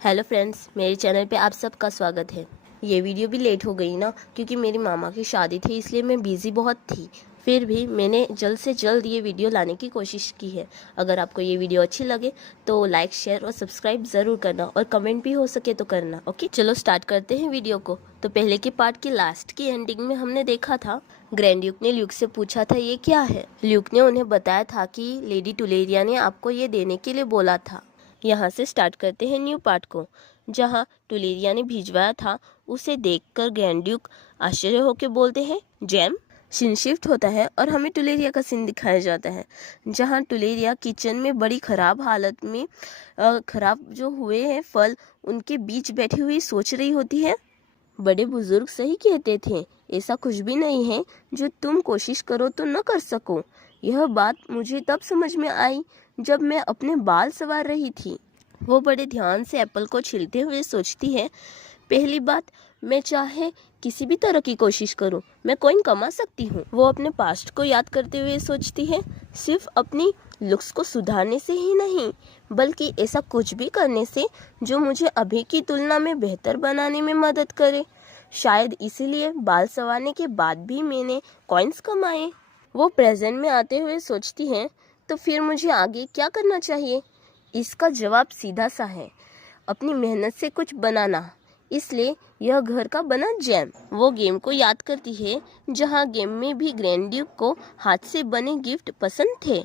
Hello friends, मेरे channel पे आप सबका स्वागत है। ये वीडियो भी लेट हो गई ना, क्योंकि मेरी मामा की शादी थी, इसलिए मैं बिज़ी बहुत थी। फिर भी मैंने जल्द से जल्द ये वीडियो लाने की कोशिश की है। अगर आपको ये वीडियो अच्छी लगे तो लाइक, शेयर और सब्सक्राइब ज़रूर करना, और कमेंट भी हो सके तो करना। ओके, चलो स्टार्ट करते हैं वीडियो को। तो पहले के पार्ट की लास्ट की एंडिंग में हमने देखा था, ग्रैंड ड्यूक ने ल्यूक से पूछा था ये क्या है। ल्यूक ने उन्हें बताया था कि लेडी टुलेरिया ने आपको ये देने के लिए बोला था। यहाँ से स्टार्ट करते हैं न्यू पार्ट को, जहाँ टुलेरिया ने भिजवाया था। उसे देखकर ग्रैंड ड्यूक आश्चर्य होकर बोलते हैं जैम। सीन शिफ्ट होता है और हमें टुलेरिया का सीन दिखाया जाता है, जहाँ टुलेरिया किचन में बड़ी खराब हालत में खराब जो हुए हैं फल उनके बीच बैठी हुई सोच रही होती है। बड़े बुजुर्ग सही कहते थे, ऐसा कुछ भी नहीं है जो तुम कोशिश करो तो न कर सको। यह बात मुझे तब समझ में आई जब मैं अपने बाल संवार रही थी। वो बड़े ध्यान से एप्पल को छीलते हुए सोचती है, पहली बात, मैं चाहे किसी भी तरह की कोशिश करूं, मैं कॉइन कमा सकती हूं। वो अपने पास्ट को याद करते हुए सोचती है, सिर्फ अपनी लुक्स को सुधारने से ही नहीं, बल्कि ऐसा कुछ भी करने से जो मुझे अभी की तुलना में बेहतर बनाने में मदद करे। शायद इसीलिए बाल संवारने के बाद भी मैंने कॉइन्स कमाए। वो प्रेजेंट में आते हुए सोचती हैं, तो फिर मुझे आगे क्या करना चाहिए? इसका जवाब सीधा सा है, अपनी मेहनत से कुछ बनाना। इसलिए यह घर का बना जैम। वो गेम को याद करती है, जहाँ गेम में भी ग्रैंड ड्यूक को हाथ से बने गिफ्ट पसंद थे।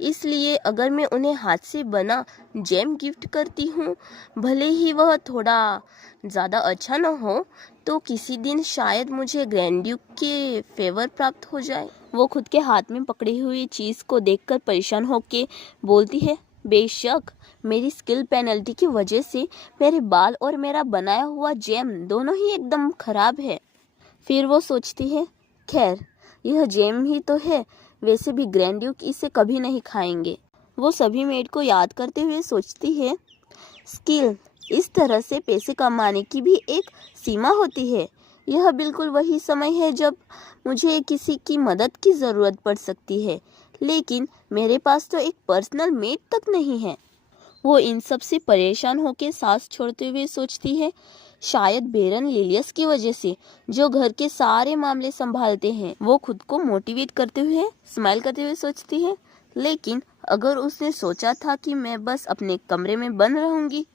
इसलिए अगर मैं उन्हें हाथ से बना जैम गिफ्ट करती हूँ, भले ही वह थोड़ा ज़्यादा अच्छा न हो, तो किसी दिन शायद मुझे ग्रैंड ड्यूक के फेवर प्राप्त हो जाए। वो खुद के हाथ में पकड़ी हुई चीज़ को देखकर परेशान होकर बोलती है, बेशक मेरी स्किल पेनल्टी की वजह से मेरे बाल और मेरा बनाया हुआ जैम दोनों ही एकदम खराब है। फिर वो सोचती है, खैर यह जैम ही तो है, वैसे भी ग्रैंड ड्यूक इसे कभी नहीं खाएंगे। वो सभी मेड को याद करते हुए सोचती है, स्किल, इस तरह से पैसे कमाने की भी एक सीमा होती है। यह बिल्कुल वही समय है जब मुझे किसी की मदद की ज़रूरत पड़ सकती है, लेकिन मेरे पास तो एक पर्सनल मेड तक नहीं है। वो इन सब से परेशान होकर सांस छोड़ते हुए सोचती है, शायद बेरन लिलियस की वजह से, जो घर के सारे मामले संभालते हैं। वो खुद को मोटिवेट करते हुए स्माइल करते हुए सोचती है, लेकिन अगर उसने सोचा था कि मैं बस अपने कमरे में बंद रहूंगी,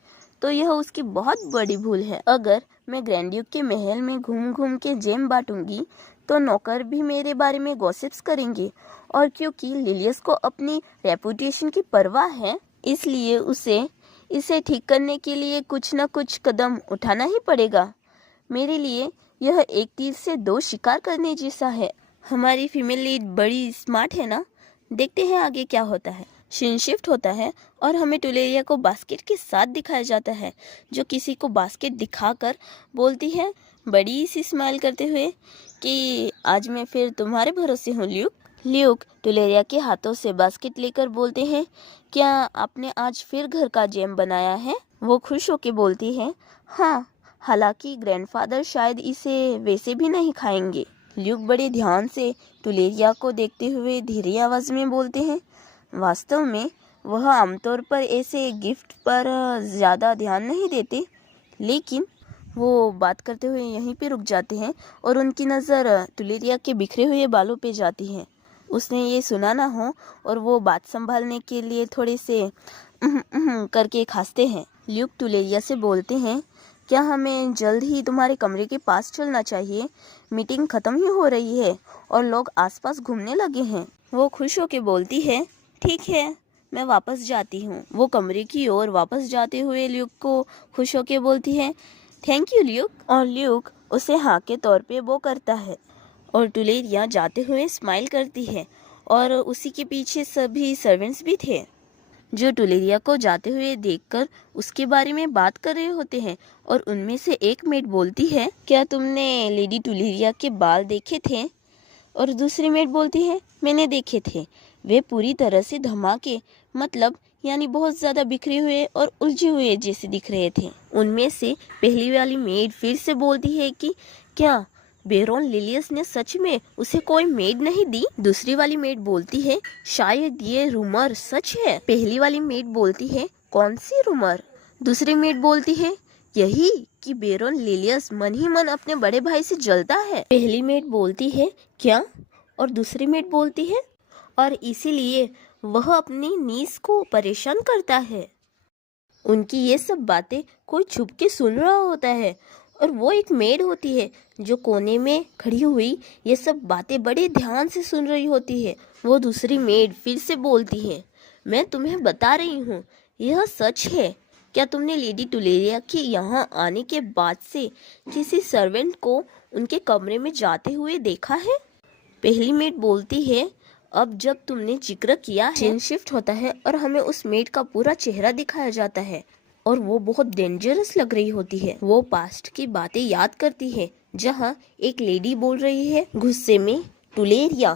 तो यह उसकी बहुत बड़ी भूल है। अगर मैं ग्रैंड ड्यूक के महल में घूम घूम के जैम बांटूंगी, तो नौकर भी मेरे बारे में गॉसिप्स करेंगे, और क्योंकि लिलियस को अपनी रेपुटेशन की परवाह है, इसलिए उसे इसे ठीक करने के लिए कुछ न कुछ कदम उठाना ही पड़ेगा। मेरे लिए यह एक तीर से दो शिकार करने जैसा है। हमारी फीमेल लीड बड़ी स्मार्ट है ना। देखते हैं आगे क्या होता है। सीन शिफ्ट होता है और हमें टुलेरिया को बास्केट के साथ दिखाया जाता है, जो किसी को बास्केट दिखाकर बोलती है बड़ी सी स्माइल करते हुए कि आज मैं फिर तुम्हारे भरोसे हूँ ल्यूक। ल्यूक टुलेरिया के हाथों से बास्केट लेकर बोलते हैं, क्या आपने आज फिर घर का जैम बनाया है? वो खुश होकर बोलती है, हाँ, हालांकि ग्रैंडफादर शायद इसे वैसे भी नहीं खाएंगे। ल्यूक बड़े ध्यान से टुलेरिया को देखते हुए धीरे आवाज में बोलते हैं, वास्तव में वह आमतौर पर ऐसे गिफ्ट पर ज़्यादा ध्यान नहीं देते, लेकिन वो बात करते हुए यहीं पे रुक जाते हैं और उनकी नज़र टुलेरिया के बिखरे हुए बालों पे जाती है। उसने ये सुना ना हो और वो बात संभालने के लिए थोड़े से करके खांसते हैं। ल्यूक टुलेरिया से बोलते हैं, क्या हमें जल्द ही तुम्हारे कमरे के पास चलना चाहिए? मीटिंग ख़त्म ही हो रही है और लोग आसपास घूमने लगे हैं। वो खुश होकर बोलती है, ठीक है, मैं वापस जाती हूँ। वो कमरे की ओर वापस जाते हुए ल्यूक को खुश होकर बोलती है, थैंक यू ल्यूक। और ल्यूक उसे हाँ के तौर पे वो करता है और टुलेरिया जाते हुए स्माइल करती है, और उसी के पीछे सभी सर्वेंट्स भी थे, जो टुलेरिया को जाते हुए देखकर उसके बारे में बात कर रहे होते हैं। और उनमें से एक मेड बोलती है, क्या तुमने लेडी टुलेरिया के बाल देखे थे? और दूसरी मेड बोलती है, मैंने देखे थे, वे पूरी तरह से धमाके, मतलब यानी बहुत ज़्यादा बिखरे हुए और उलझे हुए जैसे दिख रहे थे। उनमें से पहली वाली मेड फिर से बोलती है कि क्या बेरोन लिलियस ने सच में उसे कोई मेड नहीं दी? दूसरी वाली मेड बोलती है, शायद ये रूमर सच है। पहली वाली मेड बोलती है, कौन सी रूमर? दूसरी मेड बोलती है, यही कि बेरोन लिलियस मन ही मन अपने बड़े भाई से जलता है। पहली मेड बोलती है, क्या? और दूसरी मेड बोलती है, और इसीलिए वह अपनी नीस को परेशान करता है। उनकी ये सब बातें कोई छुप के सुन रहा होता है, और वो एक मेड होती है जो कोने में खड़ी हुई ये सब बातें बड़े ध्यान से सुन रही होती है। वो दूसरी मेड फिर से बोलती है, मैं तुम्हें बता रही हूँ, यह सच है। क्या तुमने लेडी टुलेरिया के यहाँ आने के बाद से किसी सर्वेंट को उनके कमरे में जाते हुए देखा है? पहली मेड बोलती है, अब जब तुमने जिक्र किया है, सीन शिफ्ट होता है और हमें उस मेड का पूरा चेहरा दिखाया जाता है और वो बहुत डेंजरस लग रही होती है। वो पास्ट की बातें याद करती है जहाँ एक लेडी बोल रही है गुस्से में, टुलेरिया,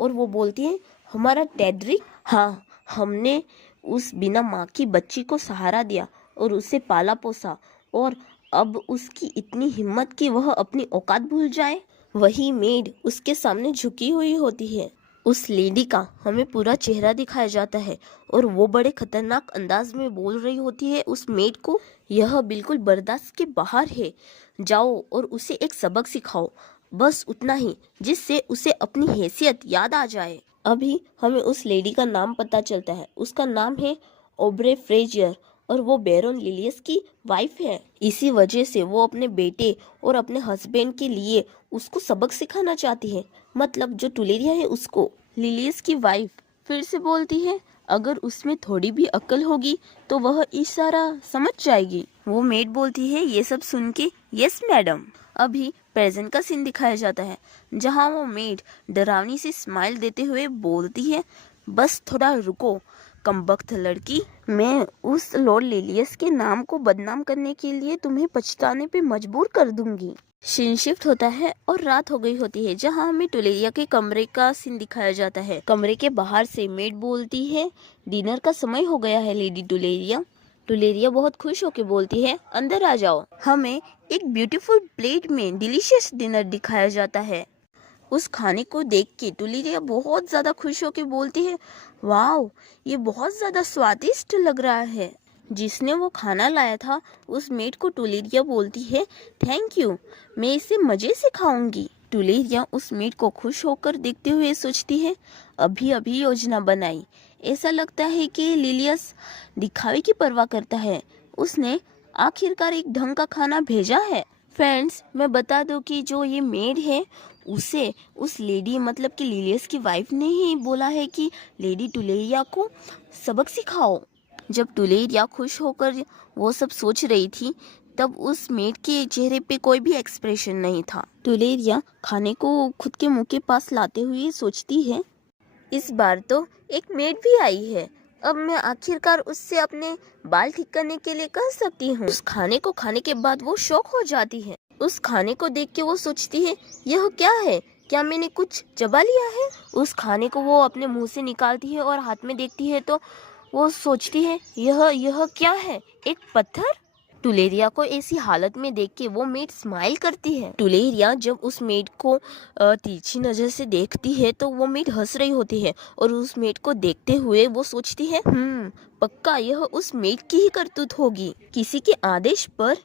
और वो बोलती है, हमारा टेड्रिक, हाँ, हमने उस बिना माँ की बच्ची को सहारा दिया और उसे पाला पोसा, और अब उसकी इतनी हिम्मत कि वह अपनी औकात भूल जाए। वही मेड उसके सामने झुकी हुई होती है। उस लेडी का हमें पूरा चेहरा दिखाया जाता है और वो बड़े खतरनाक अंदाज में बोल रही होती है उस मेड को, यह बिल्कुल बर्दाश्त के बाहर है, जाओ और उसे एक सबक सिखाओ, बस उतना ही जिससे उसे अपनी हैसियत याद आ जाए। अभी हमें उस लेडी का नाम पता चलता है, उसका नाम है ओब्रे फ्रेजियर और वो बेरोन लिलियस की वाइफ है। इसी वजह से वो अपने बेटे और अपने हस्बैंड के लिए उसको सबक सिखाना चाहती है, मतलब जो टुलेरिया है उसको। लिलियस की वाइफ फिर से बोलती है, अगर उसमें थोड़ी भी अक्ल होगी तो वह इशारा समझ जाएगी। वो मेड बोलती है, ये सब सुन के, यस मैडम। अभी प्रेजेंट का सीन दिखाया जाता है जहाँ वो मेड डरावनी सी स्माइल देते हुए बोलती है, बस थोड़ा रुको कमबख्त लड़की, मैं उस लॉर्ड लिलियस के नाम को बदनाम करने के लिए तुम्हें पछताने पे मजबूर कर दूंगी। सीन शिफ्ट होता है और रात हो गई होती है जहाँ हमें टुलेरिया के कमरे का सीन दिखाया जाता है। कमरे के बाहर से मेड बोलती है, डिनर का समय हो गया है लेडी टुलेरिया। टुलेरिया बहुत खुश होकर बोलती है, अंदर आ जाओ। हमें एक ब्यूटीफुल प्लेट में डिलीशियस डिनर दिखाया जाता है। उस खाने को देख के टुलेरिया बहुत ज़्यादा खुश होकर बोलती है, वाओ, ये बहुत ज़्यादा स्वादिष्ट लग रहा है। जिसने वो खाना लाया था उस मेड को टुलेरिया बोलती है, थैंक यू, मैं इसे मज़े से खाऊंगी। टुलेरिया उस मेड को खुश होकर देखते हुए सोचती है, अभी अभी योजना बनाई। ऐसा लगता है कि लिलियस दिखावे की परवाह करता है, उसने आखिरकार एक ढंग का खाना भेजा है। फ्रेंड्स, मैं बता दूं कि जो ये मेड है उसे उस लेडी मतलब कि लिलियस की वाइफ ने ही बोला है कि लेडी टुलेरिया को सबक सिखाओ। जब टुलेरिया खुश होकर वो सब सोच रही थी तब उस मेड के चेहरे पे कोई भी एक्सप्रेशन नहीं था। टुलेरिया खाने को खुद के मुंह के पास लाते हुए सोचती है, इस बार तो एक मेड भी आई है, अब मैं आखिरकार उससे अपने बाल ठीक करने के लिए कह सकती हूँ। उस खाने को खाने के बाद वो शॉक हो जाती है। उस खाने को देख के वो सोचती है, यह क्या है, क्या मैंने कुछ चबा लिया है? उस खाने को वो अपने मुंह से निकालती है और हाथ में देखती है तो वो सोचती है, यह क्या है, एक पत्थर? टुलेरिया को ऐसी हालत में देख के वो मेड स्माइल करती है। टुलेरिया जब उस मेड को तिरछी नजर से देखती है तो वो मेड हंस रही होती है और उस मेड को देखते हुए वो सोचती है, पक्का यह उस मेड की ही करतूत होगी, किसी के आदेश पर,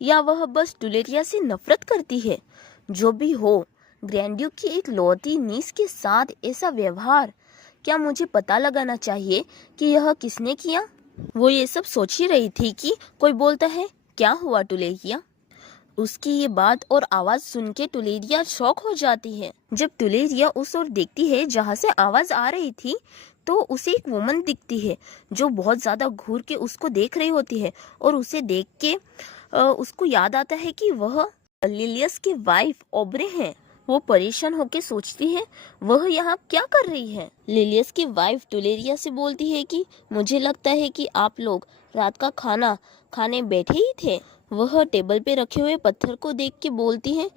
या वह बस टुलेरिया से नफरत करती है। जो भी हो, ग्रैंड्यूक की एक लौती नीस के साथ ऐसा व्यवहार, क्या मुझे पता लगाना चाहिए कि यह किसने किया? वो ये सब सोच ही रही थी कि कोई बोलता है, क्या हुआ टुलेरिया? उसकी ये बात और आवाज सुन के टुलेरिया शॉक हो जाती है। जब टुलेरिया उस ओर देखती है जहाँ से आवाज आ रही थी तो उसे एक वुमन दिखती है जो बहुत ज्यादा घूर के उसको देख रही होती है और उसे देख के उसको याद आता है कि वह लिलियस की वाइफ ओब्रे हैं। वो परेशान होकर सोचती है, वह यहाँ क्या कर रही है? लिलियस की वाइफ टुलेरिया से बोलती है कि मुझे लगता है कि आप लोग रात का खाना खाने बैठे ही थे। वह टेबल पे रखे हुए पत्थर को देख के बोलती है,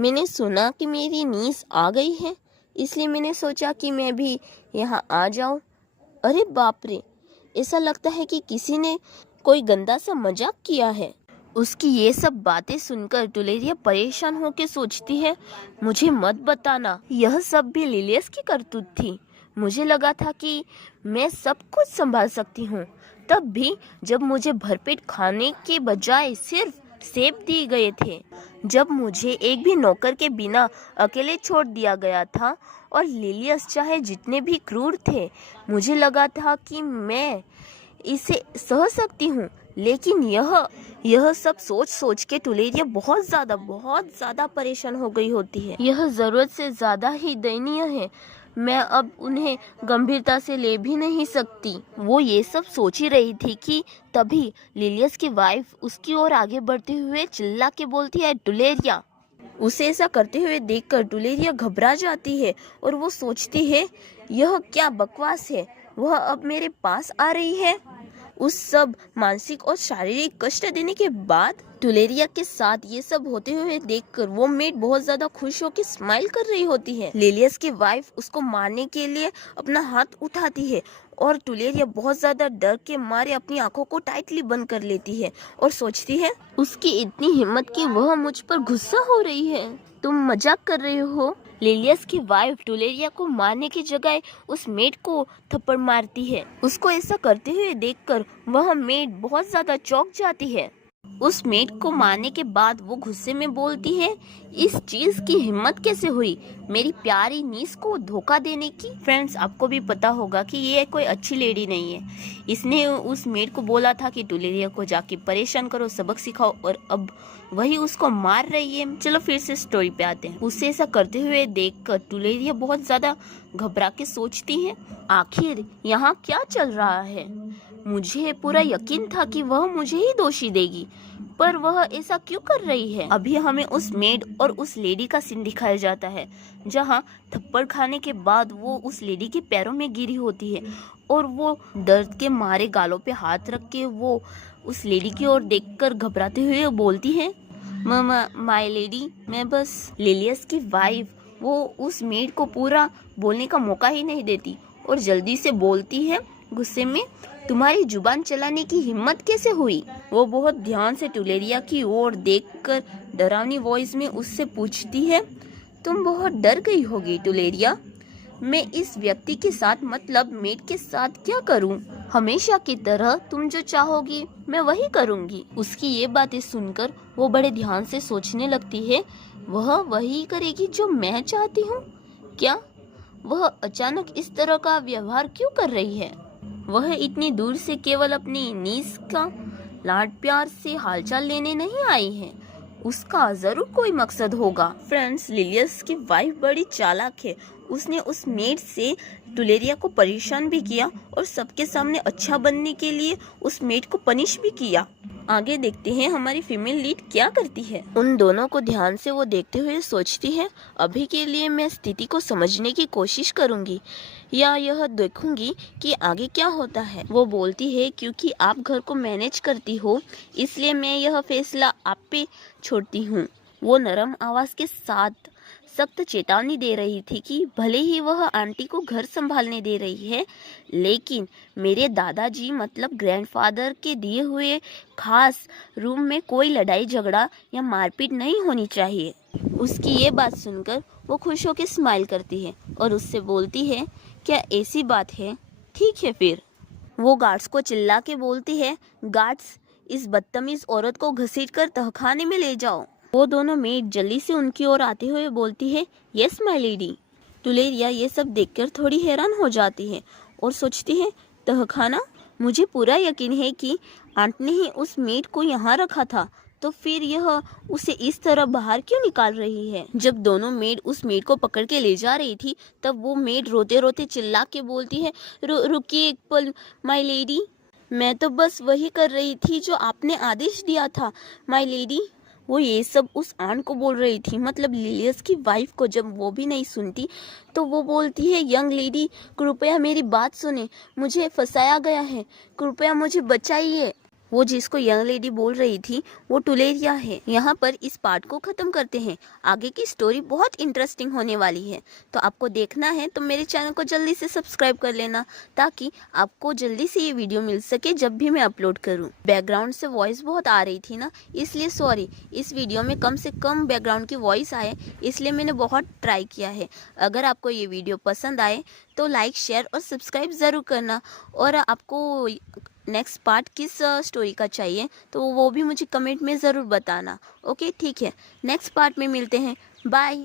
मैंने सुना कि मेरी नीस आ गई है, इसलिए मैंने सोचा कि मैं भी यहाँ आ जाऊँ। अरे बाप रे, ऐसा लगता है कि किसी ने कोई गंदा सा मजाक किया है। उसकी ये सब बातें सुनकर टुलेरिया परेशान होकर सोचती है, मुझे मत बताना यह सब भी लिलियस की करतूत थी। मुझे लगा था कि मैं सब कुछ संभाल सकती हूँ, तब भी जब मुझे भरपेट खाने के बजाय सिर्फ सेब दिए गए थे, जब मुझे एक भी नौकर के बिना अकेले छोड़ दिया गया था, और लिलियस चाहे जितने भी क्रूर थे, मुझे लगा था कि मैं इसे सह सकती हूँ। लेकिन यह सब सोच सोच के टुलेरिया बहुत ज़्यादा परेशान हो गई होती है। यह ज़रूरत से ज़्यादा ही दयनीय है। मैं अब उन्हें गंभीरता से ले भी नहीं सकती। वो ये सब सोच ही रही थी कि तभी लिलियस की वाइफ उसकी ओर आगे बढ़ते हुए चिल्ला के बोलती है, टुलेरिया। उसे ऐसा करते हुए देखकर टुलेरिया घबरा जाती है और वो सोचती है, यह क्या बकवास है, वह अब मेरे पास आ रही है। उस सब मानसिक और शारीरिक कष्ट देने के बाद टुलेरिया के साथ ये सब होते हुए देखकर वो मेड बहुत ज्यादा खुश होकर स्माइल कर रही होती है। लिलियस की वाइफ उसको मारने के लिए अपना हाथ उठाती है और टुलेरिया बहुत ज्यादा डर के मारे अपनी आंखों को टाइटली बंद कर लेती है और सोचती है, उसकी इतनी हिम्मत कि वह मुझ पर गुस्सा हो रही है। तुम मजाक कर रहे हो। लिलियस की वाइफ टुलेरिया को मारने की जगह उस मेड को थप्पड़ मारती है। उसको ऐसा करते हुए देखकर वह मेड बहुत ज्यादा चौंक जाती है। उस मेड को मारने के बाद वो गुस्से में बोलती है, इस चीज की हिम्मत कैसे हुई मेरी प्यारी नीस को धोखा देने की। फ्रेंड्स, आपको भी पता होगा कि ये कोई अच्छी लेडी नहीं है। इसने उस मेड को बोला था कि टुलेरिया को जाके परेशान करो, सबक सिखाओ, और अब वही उसको मार रही है। चलो फिर से स्टोरी पे आते हैं। उसे ऐसा करते हुए देखकर टुलेरिया बहुत ज्यादा घबरा के सोचती है, आखिर यहाँ क्या चल रहा है। मुझे पूरा यकीन था कि वह मुझे ही दोषी देगी, पर वह ऐसा क्यों कर रही है। अभी हमें उस मेड और उस लेडी का सीन दिखाया जाता है, जहाँ थप्पड़ खाने के बाद वो उस लेडी के पैरों में गिरी होती है और वो दर्द के मारे गालों पे हाथ रख के वो उस लेडी की ओर देखकर घबराते हुए बोलती है, माय लेडी, मैं बस। लिलियस की वाइफ वो उस मेड को पूरा बोलने का मौका ही नहीं देती और जल्दी से बोलती है गुस्से में, तुम्हारी जुबान चलाने की हिम्मत कैसे हुई। वो बहुत ध्यान से टुलेरिया की ओर देखकर डरावनी वॉइस में उससे पूछती है, तुम बहुत डर गई होगी टुलेरिया। मैं इस व्यक्ति के साथ मतलब मेड के साथ क्या करूं? हमेशा की तरह तुम जो चाहोगी मैं वही करूंगी। उसकी ये बातें सुनकर वो बड़े ध्यान से सोचने लगती है, वह वही करेगी जो मैं चाहती हूँ क्या? वह अचानक इस तरह का व्यवहार क्यों कर रही है? वह इतनी दूर से केवल अपनी नीस का लाड प्यार से हालचाल लेने नहीं आई है, उसका जरूर कोई मकसद होगा। फ्रेंड्स, लिलियस की वाइफ बड़ी चालाक है। उसने उस मेड से टुलेरिया को परेशान भी किया और सबके सामने अच्छा बनने के लिए उस मेड को पनिश भी किया। आगे देखते हैं हमारी फीमेल लीड क्या करती है। उन दोनों को ध्यान से वो देखते हुए सोचती है, अभी के लिए मैं स्थिति को समझने की कोशिश करूंगी या यह देखूंगी कि आगे क्या होता है। वो बोलती है, क्योंकि आप घर को मैनेज करती हो इसलिए मैं यह फैसला आप पे छोड़ती हूँ। वो नरम आवाज के साथ सख्त चेतावनी दे रही थी कि भले ही वह आंटी को घर संभालने दे रही है, लेकिन मेरे दादाजी मतलब ग्रैंडफादर के दिए हुए खास रूम में कोई लड़ाई झगड़ा या मारपीट नहीं होनी चाहिए। उसकी ये बात सुनकर वो खुश होकर स्माइल करती है और उससे बोलती है, क्या ऐसी बात है? ठीक है फिर। वो गार्ड्स को चिल्ला के बोलती है, गार्ड्स, इस बदतमीज औरत को घसीटकर तहखाने में ले जाओ। वो दोनों मेड जल्दी से उनकी ओर आते हुए बोलती है, यस माय लेडी। टुलेरिया ये सब देखकर थोड़ी हैरान हो जाती है और सोचती है, तहखाना? मुझे पूरा यकीन है कि आंट ने ही उस मेड को यहाँ रखा था, तो फिर यह उसे इस तरह बाहर क्यों निकाल रही है? जब दोनों मेड उस मेड को पकड़ के ले जा रही थी, तब वो मेड रोते रोते चिल्ला के बोलती है, रुकिए एक पल माय लेडी, मैं तो बस वही कर रही थी जो आपने आदेश दिया था माय लेडी। वो ये सब उस आंट को बोल रही थी, मतलब लिलियस की वाइफ को। जब वो भी नहीं सुनती तो वो बोलती है, यंग लेडी, कृपया मेरी बात सुने, मुझे फंसाया गया है, कृपया मुझे बचाइए। वो जिसको यंग लेडी बोल रही थी वो टुलेरिया है। यहाँ पर इस पार्ट को खत्म करते हैं। आगे की स्टोरी बहुत इंटरेस्टिंग होने वाली है, तो आपको देखना है तो मेरे चैनल को जल्दी से सब्सक्राइब कर लेना, ताकि आपको जल्दी से ये वीडियो मिल सके जब भी मैं अपलोड करूँ। बैकग्राउंड से वॉइस बहुत आ रही थी ना, इसलिए सॉरी। इस वीडियो में कम से कम बैकग्राउंड की वॉइस आए, इसलिए मैंने बहुत ट्राई किया है। अगर आपको ये वीडियो पसंद आए तो लाइक, शेयर और सब्सक्राइब ज़रूर करना। और आपको नेक्स्ट पार्ट किस स्टोरी का चाहिए, तो वो भी मुझे कमेंट में ज़रूर बताना। ओके ठीक है, नेक्स्ट पार्ट में मिलते हैं। बाय।